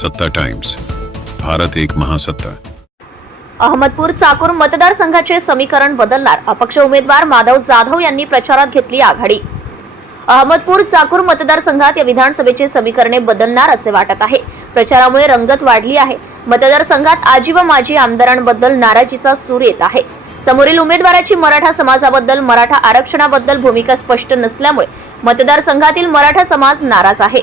महासत्ता टाइम्स, भारत एक महासत्ता। अहमदपूर चाकूर मतदारसंघाचे समीकरण बदलणार, अपक्ष उमेदवार माधव जाधव यांनी प्रचारात घेतली आघाडी। अहमदपूर चाकूर मतदारसंघात या विधानसभेचे समीकरणे बदलणार असे वाटत आहे। प्रचारामुळे रंगत वाढली आहे। मतदारसंघात आजी व माजी आमदारांबद्दल नाराजीचा सूर येत आहे। समोरील उमेदवाराची मराठा समाजाबद्दल, मराठा आरक्षणाबद्दल भूमिका स्पष्ट नसल्यामुळे मतदारसंघातील मराठा समाज नाराज आहे।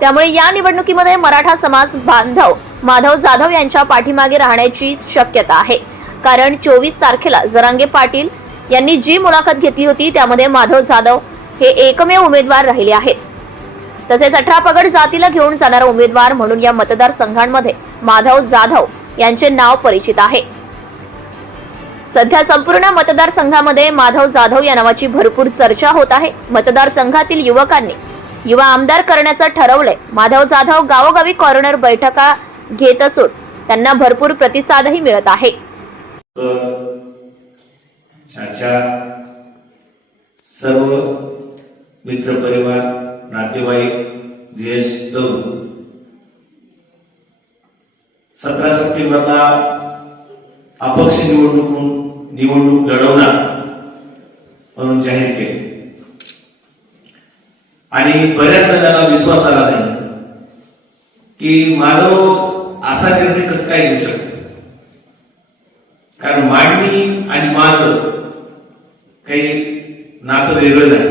त्यामुळे या निवडणुकीमध्ये मराठा समाज बांधव माधव जाधव यांच्या पाठीमागे राहण्याची शक्यता आहे। कारण 24 तारखेला जरांगे पाटील यांनी जी मुलाखत घेतली होती त्यामध्ये माधव जाधव हे एकमेव उमेदवार राहिले आहेत। तसेच 18 पगड जातीला घेऊन जाणारा उमेदवार म्हणून या मतदारसंघांमध्ये माधव जाधव यांचे नाव परिचित आहे। सध्या संपूर्ण मतदारसंघामध्ये माधव जाधव या नावाची भरपूर चर्चा होत आहे। मतदारसंघातील युवकांनी युवा आमदार करण्याचं ठरवलंय। माधव जाधव गावोगावी कॉर्नर बैठका घेत असून त्यांना भरपूर प्रतिसादही मिळत आहे। सर्व मित्र परिवार, नातेवाईक, ज्येष्ठ 17 सप्टेंबरला अपक्ष निवडणूक लढवणार म्हणून जाहीर केले आणि बऱ्याच जणांना विश्वास आला नाही की माधव असा निर्णय कसं काय घेऊ शकतो। कारण मांडणी आणि माझं काही नातं वेगळं नाही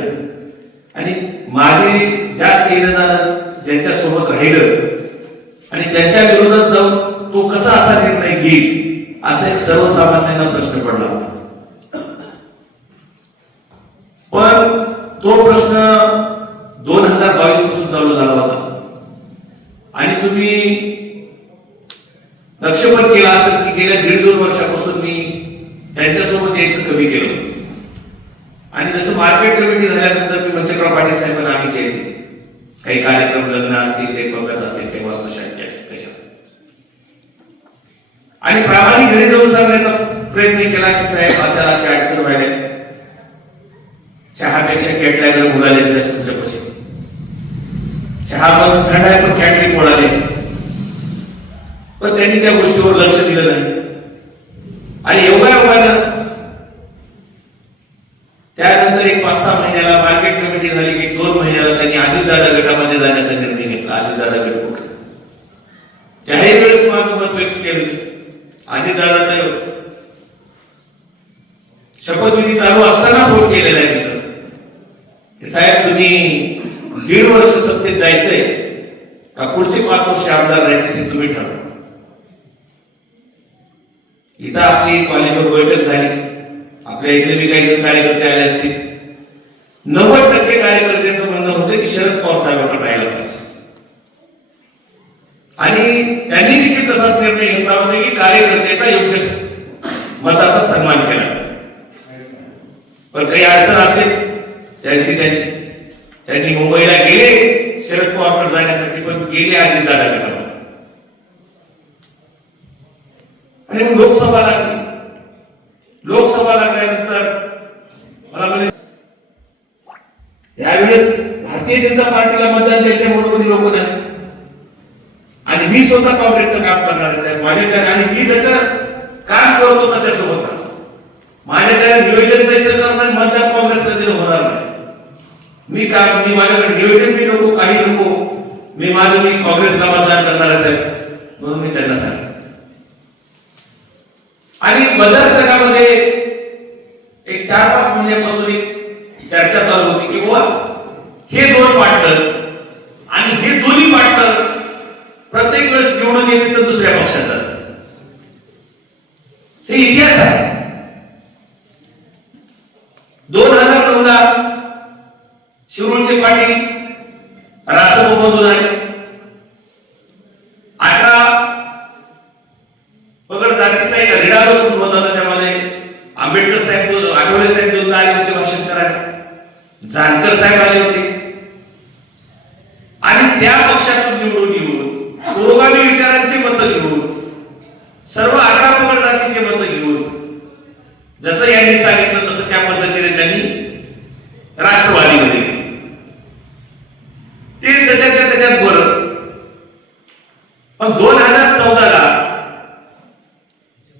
आणि माझे जास्त येणं ज्यांच्या सोबत राहिलं आणि त्यांच्या विरोधात जाऊन तो कसा असा निर्णय घेईल असा एक सर्वसामान्यांना प्रश्न पडला होता। पण तो प्रश्न 2022 पासून चालू झाला होता आणि तुम्ही लक्ष पण केला असेल की गेल्या 1.5-2 वर्षापासून मी त्यांच्यासोबत यायचं कमी केलं होतं आणि जसं मार्केट कमिटी झाल्यानंतर मी मंचकराव पाटील साहेबांना आम्ही यायचे काही कार्यक्रम, लग्न असतील, काही बघत असतील, काही वास्तुशांती असतील कशा आणि प्रामाणिक घरी जाऊन सांगण्याचा प्रयत्न केला की साहेब अशा अडचण व्हायला, चहापेक्षा कॅटलॅगर मुलाले तुमच्यापाशी चहा पण थंड आहे पण कॅटलिंग बोलाले, पण त्यांनी त्या गोष्टीवर लक्ष दिलं नाही आणि योगायोगानं त्यानंतर एक 5-6 महिन्याला मार्केट कमिटी झाली की 2 महिन्याला त्यांनी अजितदादा गटामध्ये जाण्याचा निर्णय घेतला। अजितदादा गट कुठे त्याही वेळेस माझं मत व्यक्त केलं। अजितदादाचं शपथविधी चालू असताना फोन केलेला आहे तिथं, साहेब तुम्ही 1.5 वर्ष सत्तेत जायचंय का पुढचे 5 वर्ष आमदार राहायचे ते तुम्ही ठरवा। इथं आपली कॉलेजवर बैठक झाली, आपल्या इथले मी काही जण कार्यकर्ते आले असतील, 90% कार्यकर्त्यांचं म्हणणं होतं की शरद पवार साहेबांकडे राहायला पाहिजे आणि त्यांनी देखील तसाच निर्णय घेतला होता की कार्यकर्त्याचा योग्य मताचा सन्मान केला। पण काही अडचण असेल त्यांनी मुंबईला गेले शरद पवारकडे जाण्यासाठी, पण गेले अजितदादा गटामध्ये आणि मग लोकसभा लागली। लोकसभा लागल्यानंतर मला म्हणे यावेळेस भारतीय जनता पार्टीला मतदान द्यायचे म्हणून लोक नाही आणि मी स्वतः काँग्रेसचं काम करणार साहेब माझ्या आणि मी त्याचं काम करत होता त्यासोबत माझ्या त्या नियोजन द्यायचं काम नाही, मतदान काँग्रेसला दिलं होणार नाही। मी माझ्याकडे नियोजन मी नको, काही नको, मी काँग्रेसला मतदान करणार साहेब म्हणून मी त्यांना सांगितलं आणि मतदारसंघामध्ये एक 4-5 महिन्यापासून एक चर्चा चालू होती की बाबा हे 2 पार्टनर आणि हे दोन्ही पार्टनर प्रत्येक वेळेस निवडून येते तर दुसऱ्या पक्षाचा, हे इतिहास आहे। 2009ला शिरूरचे पाटील राष्ट्रमधून आले, 18 पगड जातीचा एक रिडालो सुरू होता, त्याच्यामध्ये आंबेडकर साहेब, आठवले साहेब दोनदा आले होते भाषण करायला, जानकर साहेब आले होते आणि त्या पक्षातून निवडून येऊन पुरोगामी विचारांची मतं घेऊन सर्व 18 पगड जातीचे मतं घेऊन जसं यांनी सांगितलं तसं त्या पद्धतीने त्यांनी राष्ट्रवादीमध्ये 3 त्याच्यात बोलत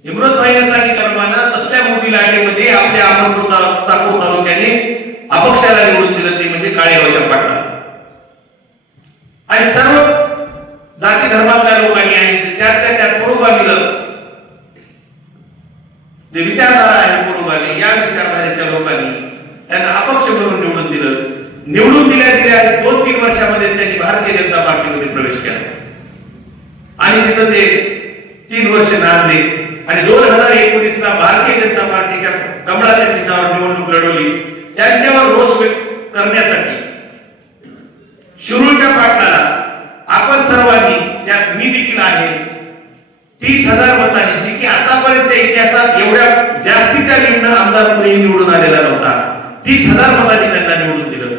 हिमरतभाईने सांगितल्याप्रमाणे तसल्या मोठी लाटेमध्ये आपल्या अहमदपूर चाकूर तालुक्याने अपक्षाला निवडून दिलं, ते म्हणजे काळेगावच्या पाटला. आणि सर्व जाती धर्मातल्या लोकांनी आणि त्यात पुरोगामीलं जे विचारधारा आहे पुरोगामी, या विचारधारेच्या लोकांनी त्यांना अपक्ष म्हणून निवडून दिलं. निवडून दिल्या 2-3 वर्षामध्ये त्यांनी भारतीय जनता पार्टीमध्ये प्रवेश केला आणि तिथं ते 3 वर्ष नांदले आणि 2019 ला भारतीय जनता पार्टीच्या कमळाच्या चिन्हावर निवडणूक लढवली. त्यांच्यावर रोष व्यक्त करण्यासाठी शिरूरच्या पाटलाला आपण सर्वांनी, त्यात मी देखील आहे, 30,000 मतांनी, जी की आतापर्यंतच्या इतिहासात एवढ्या जास्तीच्या लीडनं आमदार कोणीही निवडून आलेला नव्हता, 30,000 मतांनी त्यांना निवडून दिलं.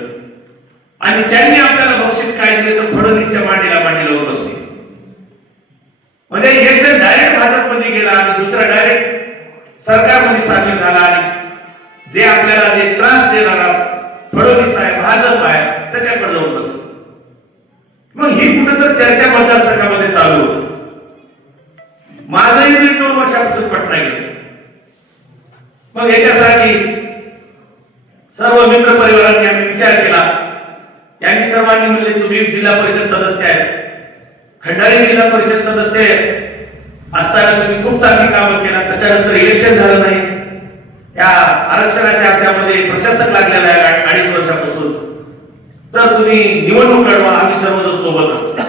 आणि त्यांनी आपल्याला बक्षीस काय दिले तर फडणवीसच्या मांडीला बसले. म्हणजे एक जण डायरेक्ट भाजपमध्ये गेला आणि दुसरा डायरेक्ट सरकारमध्ये सामील झाला आणि जे आपल्याला जे त्रास देणारा फडणवीस आहे, भाजप आहे, त्याच्याकडे जाऊन बसलो. मग ही कुठं तर चर्चा मतदारसंघामध्ये चालू होती. माझंही 1-2 वर्षापासून पटना गेलं. मग याच्यासाठी सर्व मित्र परिवारांनी आम्ही विचार केला. त्यांनी सर्वांनी म्हणले तुम्ही जिल्हा परिषद सदस्य आहेत, खंडाळी जिल्हा परिषद सदस्य असताना तुम्ही खूप चांगली कामं केला. त्याच्यानंतर इलेक्शन झालं नाही, त्या आरक्षणाच्या ह्याच्यामध्ये प्रशासक लागलेला आहे 2.5 वर्षापासून, तर तुम्ही निवडणूक लढवा, आम्ही सर्वजण सोबत आहोत.